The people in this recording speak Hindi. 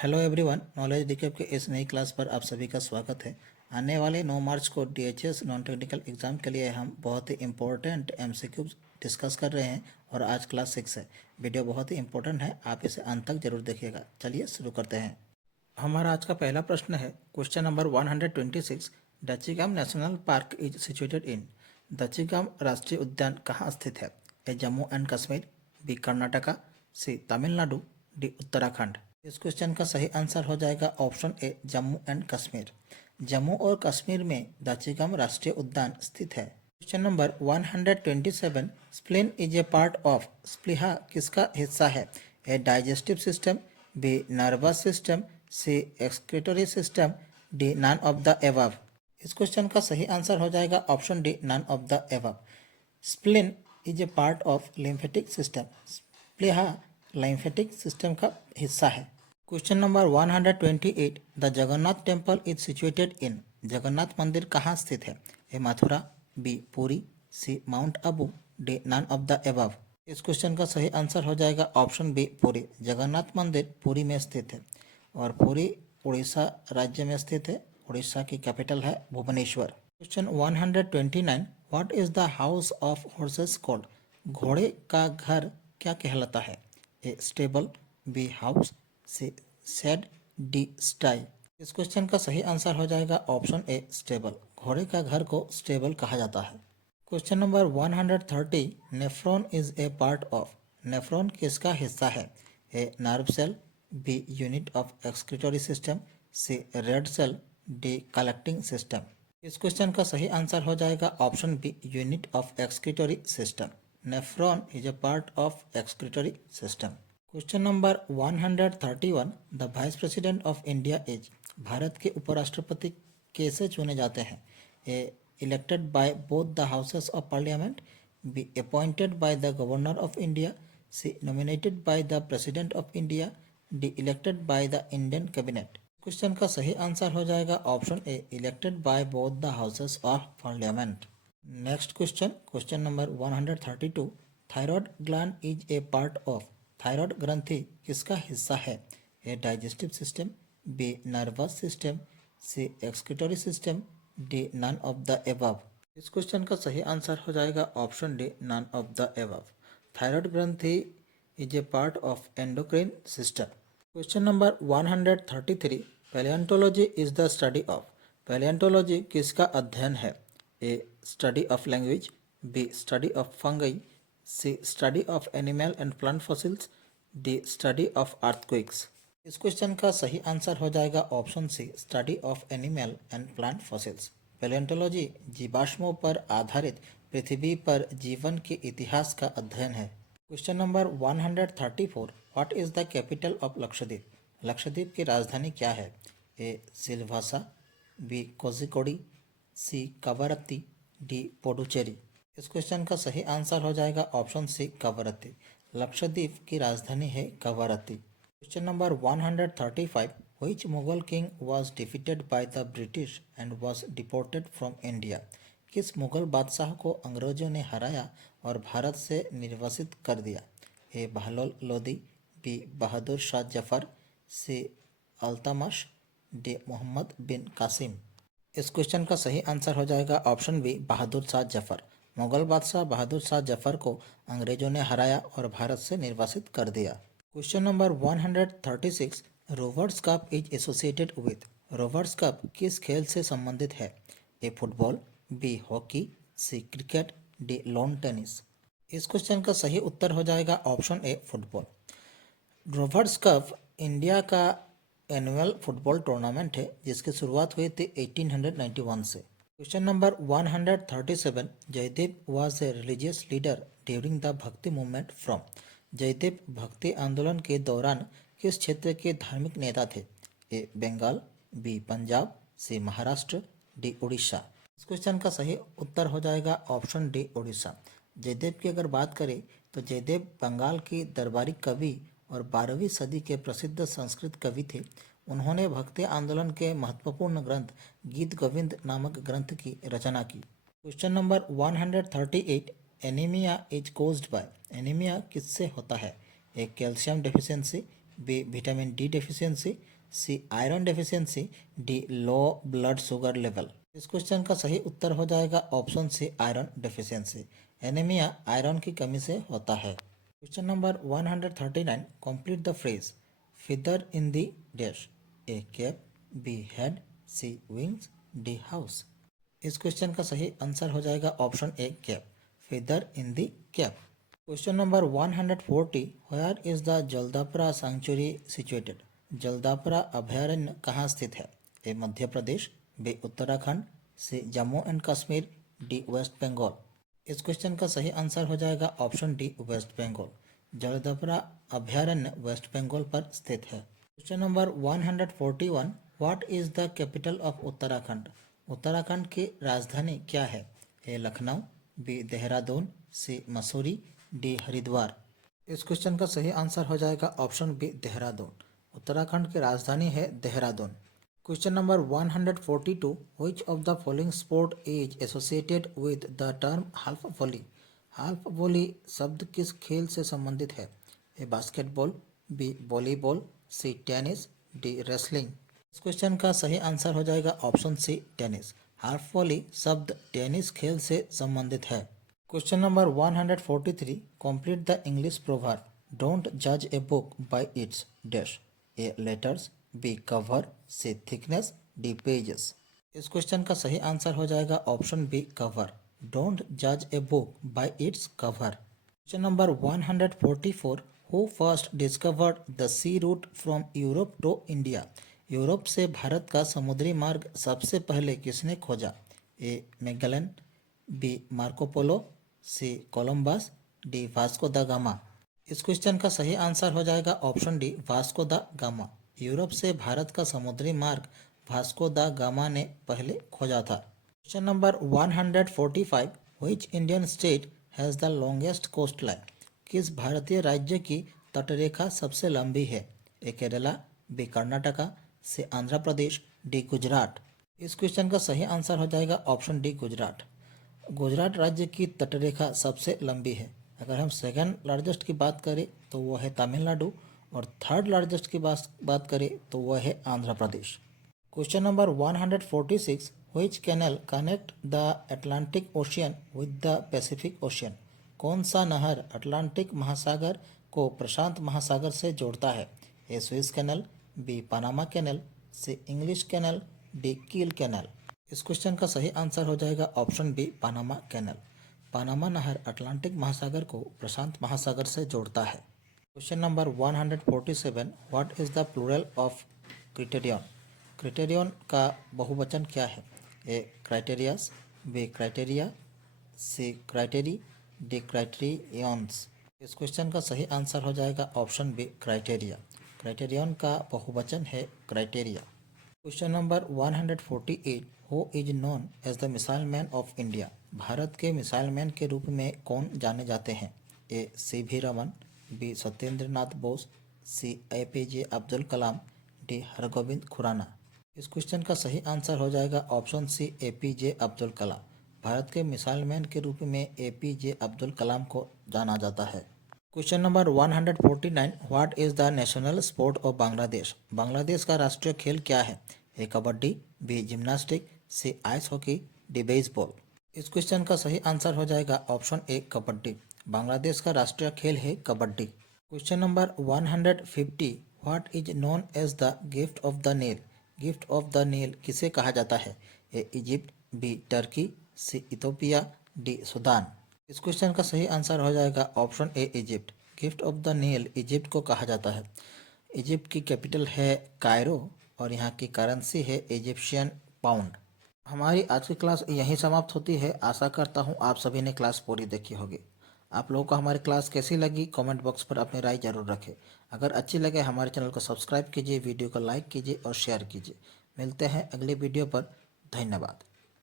हेलो एवरीवन, नॉलेज रिकैप के इस नई क्लास पर आप सभी का स्वागत है। आने वाले 9 मार्च को डीएचएस नॉन टेक्निकल एग्जाम के लिए हम बहुत ही इम्पोर्टेंट एमसीक्यूज डिस्कस कर रहे हैं और आज क्लास 6 है। वीडियो बहुत ही इम्पोर्टेंट है, आप इसे अंत तक जरूर देखिएगा। चलिए शुरू करते हैं। हमारा आज का पहला प्रश्न है question number 126। Dachigam national park is situated in. Dachigam राष्ट्रीय उद्यान कहाँ स्थित है? A Jammu and Kashmir, B Karnataka, C Tamil Nadu, D Uttarakhand. इस क्वेश्चन का सही आंसर हो जाएगा option A Jammu and Kashmir. Jammu और कश्मीर में दचिगाम राष्ट्रीय उद्यान स्थित है। Question number 127। Spleen is a part of. स्प्लीहा किसका हिस्सा है? A digestive system, B nervous system, C excretory system, D none of the above. इस क्वेश्चन का सही आंसर हो जाएगा option D none of the above. Spleen is a part of lymphatic system. स्प्लीहा लिम्फेटिक सिस्टम का हिस्सा है। Question number 128। The Jagannath temple is situated in. Jagannath मंदिर कहाँ स्थित है? A Mathura, B Puri, C mount Abu, D none of the above. इस क्वेश्चन का सही आंसर हो जाएगा ऑप्शन बी पुरी। जगन्नाथ मंदिर पुरी में स्थित है और पुरी उड़ीसा राज्य में स्थित है। उड़ीसा की कैपिटल है Bhubaneswar. Question 129। What is the house of horses called? घोड़े का घर क्या कहलाता है? A stable, B house, C shed, D sty. इस क्वेश्चन का सही आंसर हो जाएगा ऑप्शन ए स्टेबल। घोड़े का घर को स्टेबल कहा जाता है। Question number 130। Nephron is a part of. Nephron किसका हिस्सा है? A nerve cell, B unit of excretory system, C red cell, D collecting system. इस क्वेश्चन का सही आंसर हो जाएगा option B unit of excretory system. Nephron is a part of excretory system. Question number 131। The vice president of India is. Bharat के उपराष्ट्रपति कैसे चुने जाते हैं? A elected by both the houses of parliament, B appointed by the governor of India, C nominated by the president of India, D elected by the Indian cabinet. Question का सही आंसर हो जाएगा option A elected by both the houses of parliament. Next question, question number 132। Thyroid gland is a part of. Thyroid ग्रंथि किसका हिस्सा है? A digestive system, B nervous system, C excretory system, D none of the above. इस क्वेश्चन का सही आंसर हो जाएगा option D none of the above. Thyroid ग्रंथि is a part of endocrine system. Question number 133। Palaeontology is the study of. Palaeontology किसका अध्ययन है? A study of language, B study of fungi, C study of animal and plant fossils, D study of earthquakes. इस क्वेश्चन का सही आंसर हो जाएगा option C study of animal and plant fossils. Palaeontology जीवाश्मों पर आधारित पृथ्वी पर जीवन के इतिहास का अध्ययन है। Question number 134। What is the capital of Lakshadweep. Lakshadweep की राजधानी क्या है? ए सिलभासा, बी कोझिकोडी, सी कवरत्ती, डी पुडुचेरी। इस क्वेश्चन का सही आंसर हो जाएगा ऑप्शन सी कवरत्ती। लक्षद्वीप की राजधानी है Kavaratti. Question number 135। Which Mughal king was defeated by the British and was deported from India. किस मुगल बादशाह को अंग्रेजों ने हराया और भारत से निर्वासित कर दिया? ए बहलोल लोदी, बी बहादुर शाह जफर, सी अल्तमश, डी मोहम्मद बिन कासिम। इस क्वेश्चन का सही आंसर हो जाएगा ऑप्शन बी बहादुर शाह जफर। मुगल बादशाह बहादुर शाह जफर को अंग्रेजों ने हराया और भारत से निर्वासित कर दिया। Question number 136। Rovers Cup is associated with. Rovers Cup किस खेल से संबंधित है? A football, B hockey, C cricket, D lawn tennis. इस क्वेश्चन का सही उत्तर हो जाएगा option A football. Rovers Cup India का एनुअल फुटबॉल टूर्नामेंट है जिसकी शुरुआत हुई थी 1891 से। Question number 137। Jayadev was a religious leader during the bhakti movement from. Jayadev भक्ति आंदोलन के दौरान किस क्षेत्र के धार्मिक नेता थे? ए बंगाल, बी पंजाब, सी महाराष्ट्र, डी उड़ीसा। इस क्वेश्चन का सही उत्तर हो जाएगा ऑप्शन डी उड़ीसा। जयदेव की अगर बात करें तो जयदेव बंगाल की दरबारी कवि और 12वीं सदी के प्रसिद्ध संस्कृत कवि थे। उन्होंने भक्ति आंदोलन के महत्वपूर्ण ग्रंथ गीत गोविंद नामक ग्रंथ की रचना की। Question number 138। Anaemia is caused by. Anaemia किससे होता है? A calcium deficiency, B vitamin D deficiency, C iron deficiency, D low blood sugar level. इस क्वेश्चन का सही उत्तर हो जाएगा option C iron deficiency. Anaemia iron की कमी से होता है। Question number 139, complete the phrase feather in the dash, A cap, B head, C wings, D house. इस क्वेश्चन का सही आंसर हो जाएगा option A cap, feather in the cap। Question number 140, where is the Jaldapara sanctuary situated. Jaldapara अभयारण्य कहाँ स्थित है? A Madhya Pradesh, B Uttarakhand, C Jammu and Kashmir, D west Bengal. इस क्वेश्चन का सही आंसर हो जाएगा option D west Bengal. Jaldapara अभयारण्य वेस्ट बंगाल पर स्थित है। Question number 141, what is the capital of Uttarakhand. Uttarakhand की राजधानी क्या है? A Lucknow, B Dehradun, C Mussoorie, D Haridwar. इस क्वेश्चन का सही आंसर हो जाएगा ऑप्शन बी देहरादून। उत्तराखंड की राजधानी है Dehradun. Question number 142, which of the following sport is associated with the term half volley. Half volley शब्द किस खेल से संबंधित है? A basketball, B volleyball, C tennis, D wrestling. इस क्वेश्चन का सही आंसर हो जाएगा option C tennis. Half volley शब्द टेनिस खेल से संबंधित है। Question number 143, complete the English proverb, don't जज a book by its dash. A letters, B cover, C thickness, D pages. इस क्वेश्चन का सही आंसर हो जाएगा ऑप्शन बी कवर। डोंट जज a book by its cover. Question number 144, who first discovered the sea route from Europe to India. Europe से भारत का समुद्री मार्ग सबसे पहले किसने खोजा? A Magellan, B Marco Polo, C Columbus, D Vasco da Gama. इस क्वेश्चन का सही आंसर हो जाएगा option D Vasco da Gama. Europe से भारत का समुद्री मार्ग वास्को द गामा ने पहले खोजा था। Question number 145, which Indian state has the longest coast line. किस भारतीय राज्य की तटरेखा सबसे लंबी है? A Kerala, B Karnataka, C Andhra Pradesh, D Gujarat. इस क्वेश्चन का सही आंसर हो जाएगा ऑप्शन डी गुजरात। गुजरात राज्य की तटरेखा सबसे लंबी है। अगर हम सेकंड लार्जेस्ट की बात करें तो वो है तमिलनाडु, और थर्ड लार्जेस्ट की बात करें तो वह है Andhra Pradesh. Question number 146, which canal connect the Atlantic ocean with the Pacific ocean. कौन सा नहर अटलांटिक महासागर को प्रशांत महासागर से जोड़ता है? A Swiss canal, B Panama canal, C English canal, D Kiel canal. इस क्वेश्चन का सही आंसर हो जाएगा option B Panama canal. Panama नहर अटलांटिक महासागर को प्रशांत महासागर से जोड़ता है। Question number 147, what is the plural of criterion. Criterion का बहुवचन क्या है? A criterius, B criteria, C criteri, D criterions. इस क्वेश्चन का सही आंसर हो जाएगा ऑप्शन बी क्राइटेरिया। क्राइटेरियन का बहुवचन है criteria. Question number 148, who is known as the missile man of India. Bharat के मिसाइल मैन के रूप में कौन जाने जाते हैं? ए सी भी रमन, बी सत्येंद्र नाथ बोस, सी APJ अब्दुल कलाम, डी हरगोविंद खुराना। इस क्वेश्चन का सही आंसर हो जाएगा ऑप्शन सी APJ अब्दुल कलाम। भारत के मिसाइल मैन के रूप में APJ अब्दुल कलाम को जाना जाता है। Question number 149, what is the national sport of Bangladesh. Bangladesh का राष्ट्रीय खेल क्या है? ए कबड्डी, बी जिम्नास्टिक, सी आइस हॉकी, डी बेसबॉल। इस क्वेश्चन का सही आंसर हो जाएगा ऑप्शन ए कबड्डी। बांग्लादेश का राष्ट्रीय खेल है kabaddi. Question number 150, what is known as the gift of the Nile. Gift of the Nile किसे कहा जाता है? A Egypt, B Turkey, C Ethiopia, D Sudan. इस क्वेश्चन का सही आंसर हो जाएगा option A Egypt. Gift of the Nile Egypt को कहा जाता है। इजिप्ट की कैपिटल है कायरो और यहाँ की करेंसी है इजिप्शियन पाउंड। हमारी आज की क्लास यहीं समाप्त होती है। आशा करता हूँ आप सभी ने क्लास पूरी देखी होगी। आप लोगों को हमारी क्लास कैसी लगी कमेंट बॉक्स पर अपनी राय जरूर रखें। अगर अच्छी लगे हमारे चैनल को सब्सक्राइब कीजिए, वीडियो को लाइक कीजिए और शेयर कीजिए। मिलते हैं अगले वीडियो पर। धन्यवाद।